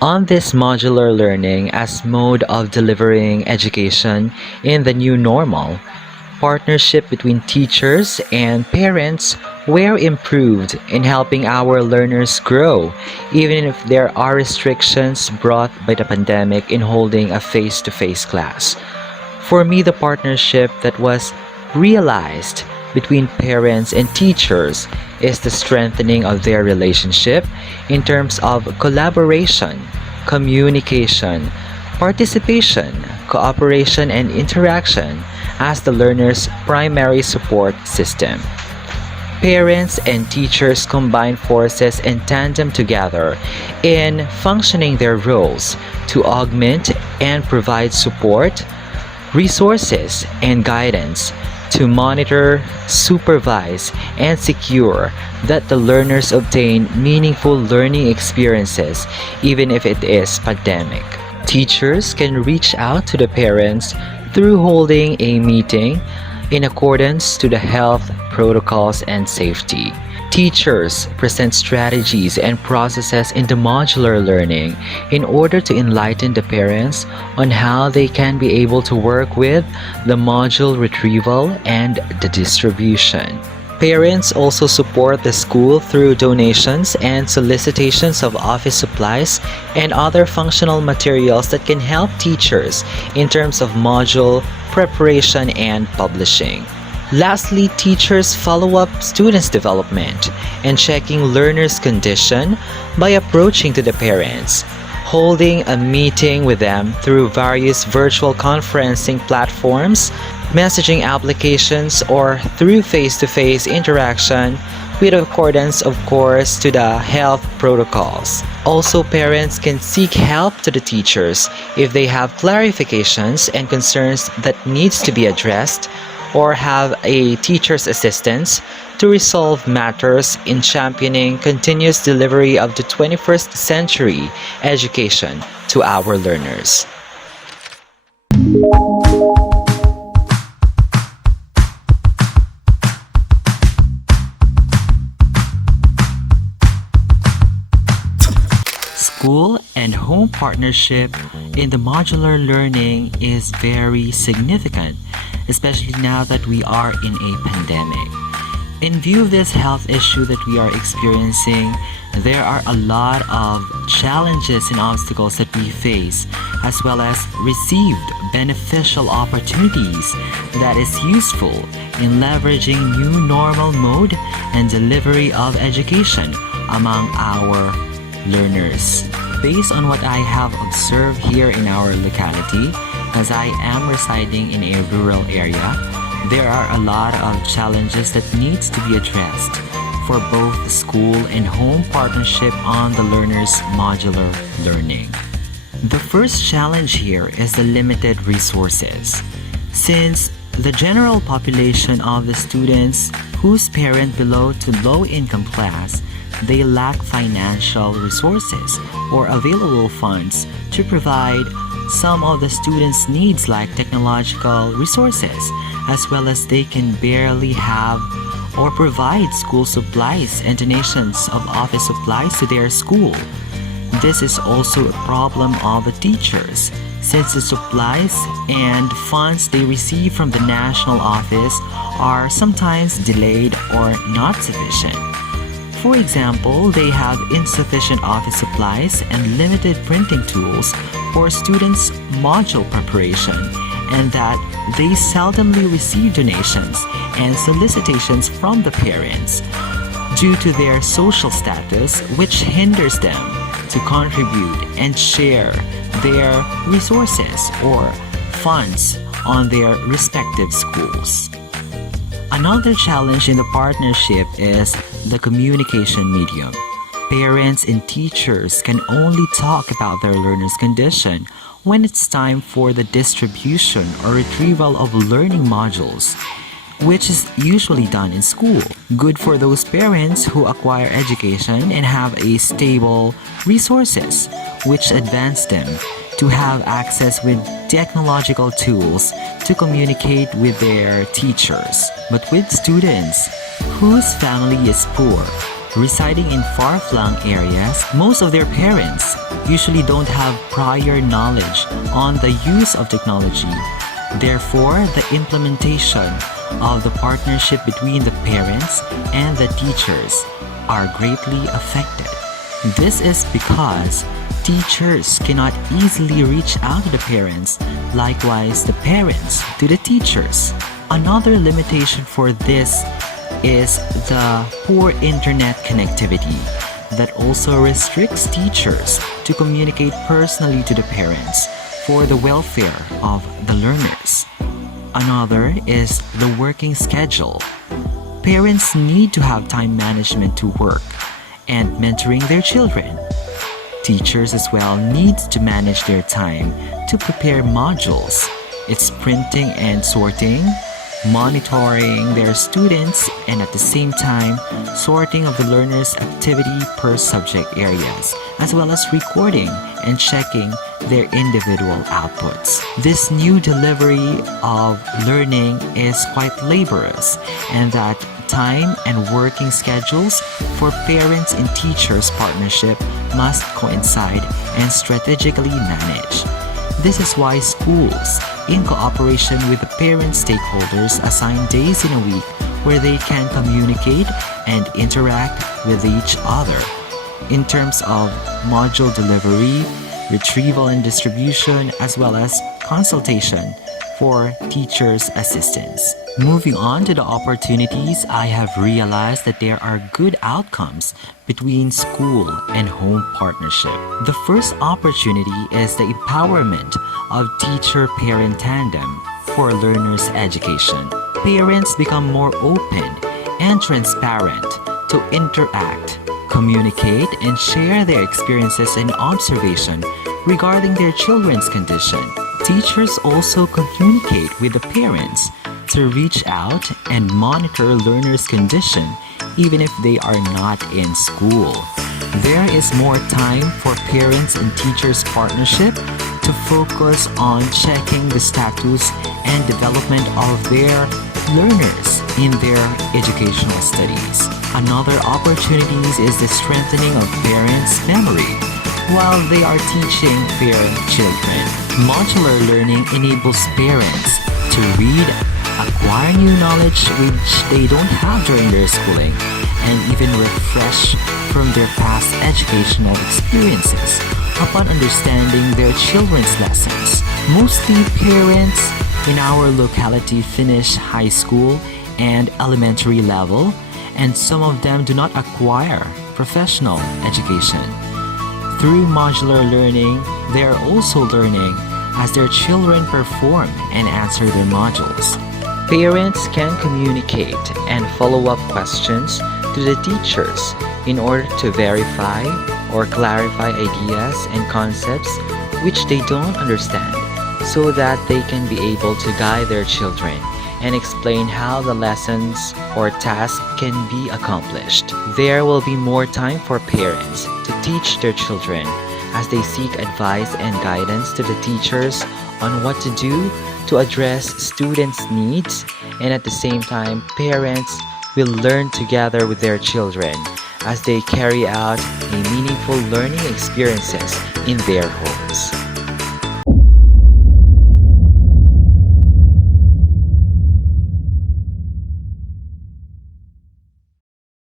On this modular learning as mode of delivering education in the new normal, partnership between teachers and parents were improved in helping our learners grow, even if there are restrictions brought by the pandemic in holding a face-to-face class. For me, the partnership that was realized between parents and teachers is the strengthening of their relationship in terms of collaboration, communication, participation, cooperation, and interaction as the learner's primary support system. Parents and teachers combine forces in tandem together in functioning their roles to augment and provide support, resources, and guidance to monitor, supervise, and secure that the learners obtain meaningful learning experiences even if it is pandemic. Teachers can reach out to the parents through holding a meeting in accordance to the health protocols and safety. Teachers present strategies and processes in the modular learning in order to enlighten the parents on how they can be able to work with the module retrieval and the distribution. Parents also support the school through donations and solicitations of office supplies and other functional materials that can help teachers in terms of module preparation and publishing. Lastly, teachers follow up students' development and checking learners' condition by approaching to the parents, holding a meeting with them through various virtual conferencing platforms, messaging applications, or through face-to-face interaction with accordance, of course, to the health protocols. Also, parents can seek help to the teachers if they have clarifications and concerns that needs to be addressed or have a teacher's assistance to resolve matters in championing continuous delivery of the 21st century education to our learners. School and home partnership in the modular learning is very significant, especially now that we are in a pandemic. In view of this health issue that we are experiencing, there are a lot of challenges and obstacles that we face, as well as received beneficial opportunities that is useful in leveraging new normal mode and delivery of education among our learners. Based on what I have observed here in our locality, as I am residing in a rural area, there are a lot of challenges that needs to be addressed for both school and home partnership on the learners' modular learning. The first challenge here is the limited resources. Since the general population of the students whose parent belong to low-income class, they lack financial resources or available funds to provide some of the students' needs like technological resources, as well as they can barely have or provide school supplies and donations of office supplies to their school. This is also a problem of the teachers, since the supplies and funds they receive from the national office are sometimes delayed or not sufficient. For example, they have insufficient office supplies and limited printing tools for students' module preparation, and that they seldomly receive donations and solicitations from the parents due to their social status, which hinders them to contribute and share their resources or funds on their respective schools. Another challenge in the partnership is the communication medium. Parents and teachers can only talk about their learner's condition when it's time for the distribution or retrieval of learning modules, which is usually done in school. Good for those parents who acquire education and have a stable resources, which advance them to have access with technological tools to communicate with their teachers. But with students whose family is poor, residing in far-flung areas, most of their parents usually don't have prior knowledge on the use of technology. Therefore, the implementation of the partnership between the parents and the teachers are greatly affected. This is because teachers cannot easily reach out to the parents, likewise the parents to the teachers. Another limitation for this is the poor internet connectivity that also restricts teachers to communicate personally to the parents for the welfare of the learners. Another is the working schedule. Parents need to have time management to work and mentoring their children. Teachers as well need to manage their time to prepare modules. It's printing and sorting, monitoring their students, and at the same time, sorting of the learners' activity per subject areas, as well as recording and checking their individual outputs. This new delivery of learning is quite laborious, and that time and working schedules for parents and teachers partnership must coincide and strategically manage. This is why schools, in cooperation with the parent stakeholders, assign days in a week where they can communicate and interact with each other. In terms of module delivery, retrieval and distribution, as well as consultation for teachers' assistance. Moving on to the opportunities, I have realized that there are good outcomes between school and home partnership. The first opportunity is the empowerment of teacher-parent tandem for learners' education. Parents become more open and transparent to interact, communicate, and share their experiences and observation regarding their children's condition. Teachers also communicate with the parents to reach out and monitor learners' condition even if they are not in school. There is more time for parents and teachers' partnership to focus on checking the status and development of their learners in their educational studies. Another opportunity is the strengthening of parents' memory while they are teaching their children. Modular learning enables parents to read, acquire new knowledge which they don't have during their schooling, and even refresh from their past educational experiences upon understanding their children's lessons. Mostly parents in our locality finish high school and elementary level, and some of them do not acquire professional education. Through modular learning, they are also learning as their children perform and answer their modules. Parents can communicate and follow up questions to the teachers in order to verify or clarify ideas and concepts which they don't understand, so that they can be able to guide their children and explain how the lessons or tasks can be accomplished. There will be more time for parents to teach their children as they seek advice and guidance to the teachers on what to do to address students' needs, and at the same time, parents will learn together with their children as they carry out a meaningful learning experiences in their homes.